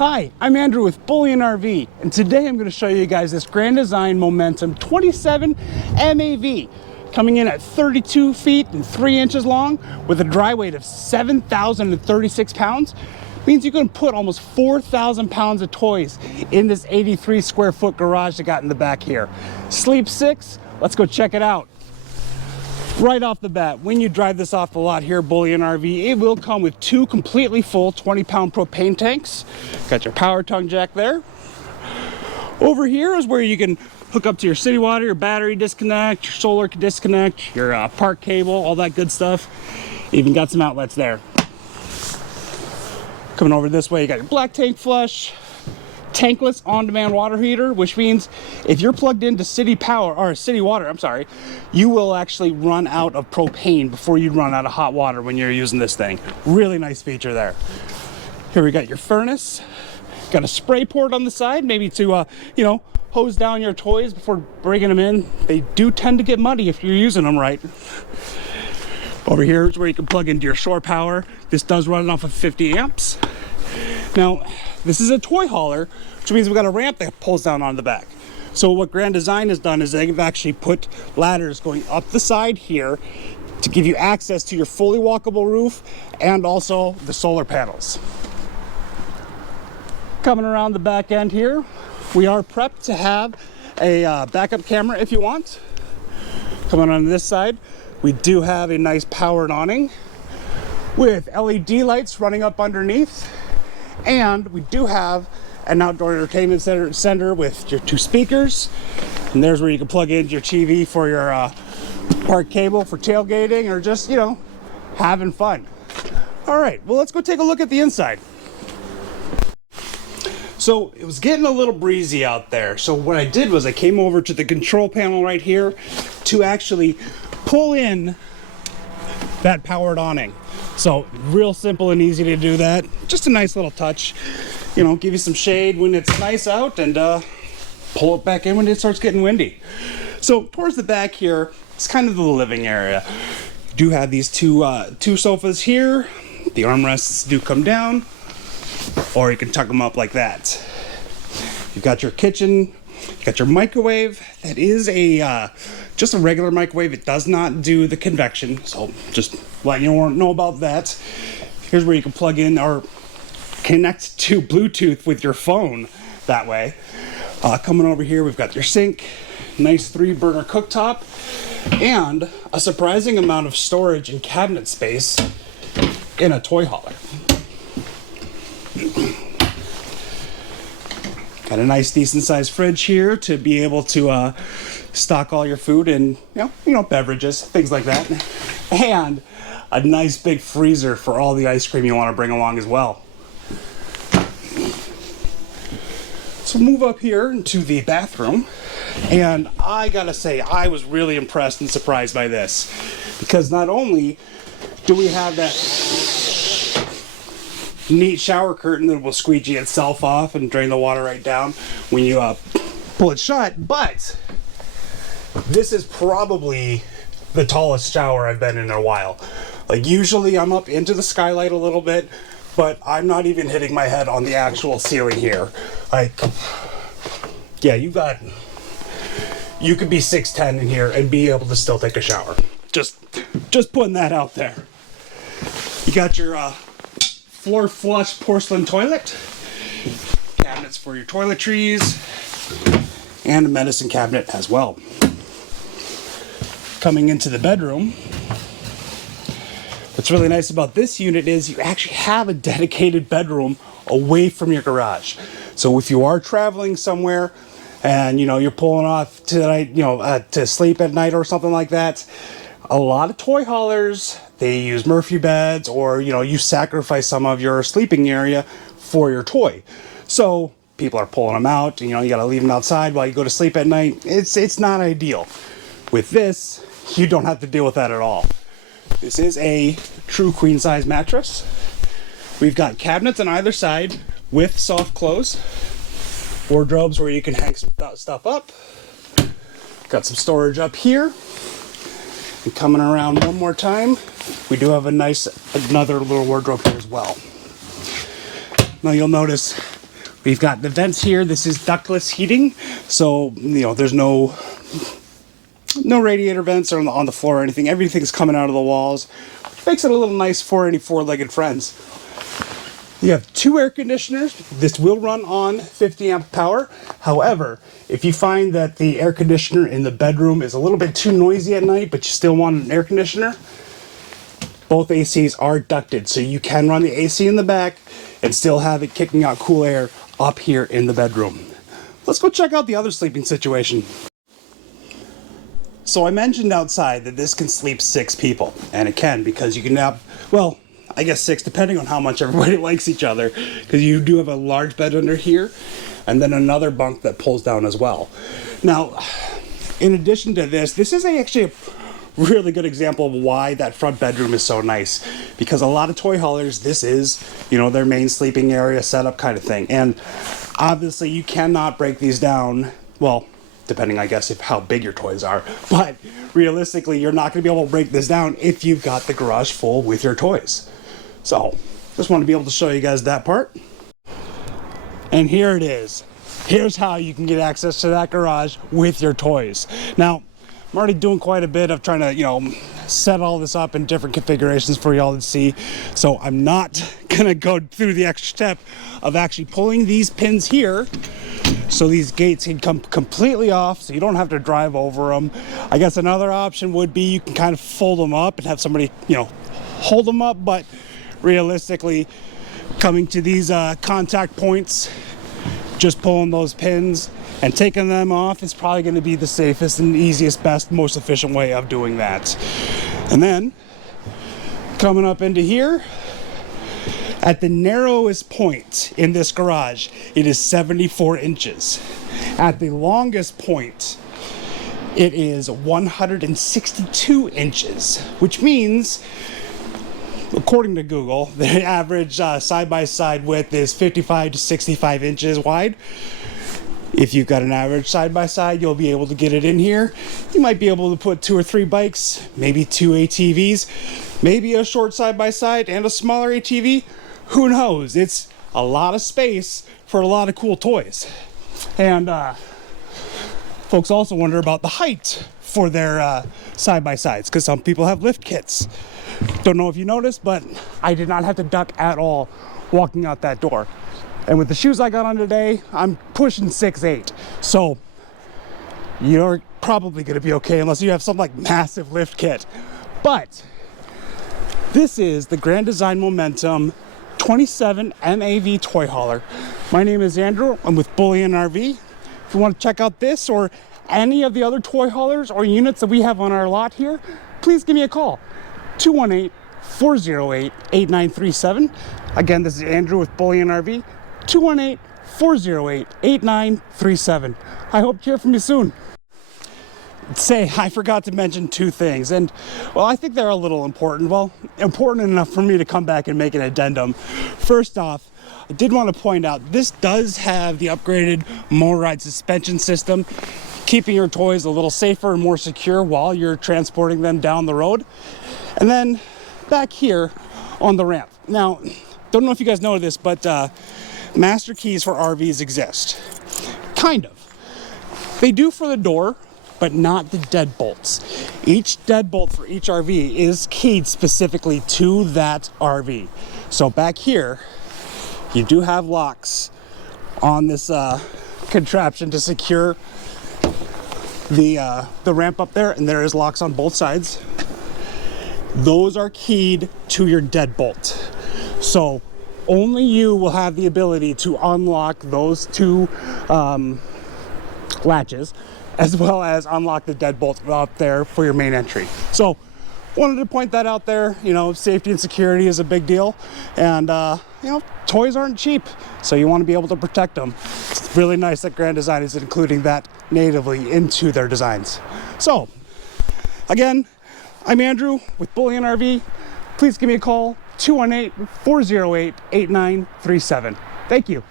Hi, I'm Andrew with Bullion RV, and today I'm going to show you guys this Grand Design Momentum 27 MAV, coming in at 32 feet and 3 inches long with a dry weight of 7,036 pounds. Means you can put almost 4,000 pounds of toys in this 83 square foot garage I got in the back here. Sleep 6, let's go check it out. Right off the bat, when you drive this off the lot here at Bullion RV, it will come with 2 completely full 20-pound propane tanks. Got your power tongue jack there. Over here is where you can hook up to your city water, your battery disconnect, your solar disconnect, your park cable, all that good stuff. Even got some outlets there. Coming over this way, you got your black tank flush, tankless on-demand water heater, which means if you're plugged into city power or city water, I'm sorry, you will actually run out of propane before you run out of hot water when you're using this thing. Really nice feature there. Here we got your furnace, got a spray port on the side, maybe to you know, hose down your toys before bringing them in. They do tend to get muddy if you're using them right. Over here is where you can plug into your shore power. This does run off of 50 amps. Now, this is a toy hauler, which means we've got a ramp that pulls down on the back. So what Grand Design has done is they've actually put ladders going up the side here to give you access to your fully walkable roof and also the solar panels. Coming around the back end here, we are prepped to have a backup camera if you want. Coming on this side, we do have a nice powered awning with LED lights running up underneath. And we do have an outdoor entertainment center with your 2 speakers. And there's where you can plug in your TV for your park cable for tailgating or just, you know, having fun. All right, well, let's go take a look at the inside. So it was getting a little breezy out there. So what I did was I came over to the control panel right here to actually pull in that powered awning. So real simple and easy to do that. Just a nice little touch, you know, give you some shade when it's nice out and pull it back in when it starts getting windy. So towards the back here, it's kind of the living area. You do have these two sofas here. The armrests do come down, or you can tuck them up like that. You've got your kitchen, you got your microwave. That is a just a regular microwave. It does not do the convection, so just letting you know about that. Here's where you can plug in or connect to Bluetooth with your phone that way. Coming over here, we've got your sink, nice 3-burner cooktop, and a surprising amount of storage and cabinet space in a toy hauler. Got a nice decent sized fridge here to be able to stock all your food and you know beverages, things like that, and a nice big freezer for all the ice cream you want to bring along as well. So move up here into the bathroom, and I gotta say I was really impressed and surprised by this, because not only do we have that neat shower curtain that will squeegee itself off and drain the water right down when you pull it shut, but this is probably the tallest shower I've been in a while. Like, usually I'm up into the skylight a little bit, but I'm not even hitting my head on the actual ceiling here. Like, yeah, you could be 6'10" in here and be able to still take a shower. Just putting that out there. You got your floor flush porcelain toilet, cabinets for your toiletries, and a medicine cabinet as well. Coming into the bedroom, what's really nice about this unit is you actually have a dedicated bedroom away from your garage. So if you are traveling somewhere and you know you're pulling off tonight, you know, to sleep at night or something like that, a lot of toy haulers, they use Murphy beds, or you know, you sacrifice some of your sleeping area for your toy. So people are pulling them out, you know, you got to leave them outside while you go to sleep at night. It's not ideal. With this, you don't have to deal with that at all. This is a true queen size mattress. We've got cabinets on either side with soft close, wardrobes where you can hang some stuff up. Got some storage up here. And coming around one more time, we do have another little wardrobe here as well. Now you'll notice We've got the vents here. This is ductless heating, so you know there's no radiator vents on the floor or anything. Everything's coming out of the walls, which makes it a little nice for any four-legged friends. You have 2 air conditioners. This will run on 50 amp power. However, if you find that the air conditioner in the bedroom is a little bit too noisy at night, but you still want an air conditioner, both ACs are ducted, so you can run the AC in the back and still have it kicking out cool air up here in the bedroom. Let's go check out the other sleeping situation. So I mentioned outside that this can sleep 6 people, and it can, because you can have, well, I guess 6, depending on how much everybody likes each other, because you do have a large bed under here, and then another bunk that pulls down as well. Now, in addition to this, this is actually a really good example of why that front bedroom is so nice, because a lot of toy haulers, this is, you know, their main sleeping area setup kind of thing, and obviously you cannot break these down, well, depending, I guess, if how big your toys are, but realistically, you're not going to be able to break this down if you've got the garage full with your toys. So, just want to be able to show you guys that part. And here it is. Here's how you can get access to that garage with your toys. Now, I'm already doing quite a bit of trying to, you know, set all this up in different configurations for y'all to see. So I'm not gonna go through the extra step of actually pulling these pins here so these gates can come completely off so you don't have to drive over them. I guess another option would be you can kind of fold them up and have somebody, you know, hold them up, but realistically, coming to these contact points, just pulling those pins and taking them off is probably going to be the safest and easiest, best, most efficient way of doing that. And then coming up into here, at the narrowest point in this garage, it is 74 inches. At the longest point, it is 162 inches, which means, according to Google, the average side-by-side width is 55 to 65 inches wide. If you've got an average side-by-side, you'll be able to get it in here. You might be able to put 2 or 3 bikes, maybe 2 ATVs, maybe a short side-by-side and a smaller ATV. Who knows? It's a lot of space for a lot of cool toys. And folks also wonder about the height for their side-by-sides, because some people have lift kits. Don't know if you noticed, but I did not have to duck at all walking out that door. And with the shoes I got on today, I'm pushing 6'8". So you're probably gonna be okay unless you have some like massive lift kit. But this is the Grand Design Momentum 27MAV toy hauler. My name is Andrew. I'm with Bullion RV. If you want to check out this or any of the other toy haulers or units that we have on our lot here, please give me a call. 218-408-8937. Again, this is Andrew with Bullion RV. 218-408-8937. I hope to hear from you soon. Say, I forgot to mention 2 things, and well, I think they're a little important. Well, important enough for me to come back and make an addendum. First off, I did want to point out this does have the upgraded motorized suspension system, keeping your toys a little safer and more secure while you're transporting them down the road. And then back here on the ramp. Now, don't know if you guys know this, but master keys for RVs exist. Kind of. They do for the door, but not the deadbolts. Each deadbolt for each RV is keyed specifically to that RV. So back here, you do have locks on this contraption to secure the ramp up there, and there is locks on both sides. Those are keyed to your deadbolt. So only you will have the ability to unlock those 2 latches, as well as unlock the deadbolt up there for your main entry. So wanted to point that out there. You know, safety and security is a big deal, and you know, toys aren't cheap, so you want to be able to protect them. It's really nice that Grand Design is including that natively into their designs. So again, I'm Andrew with Bullion RV. Please give me a call, 218-408-8937. Thank you.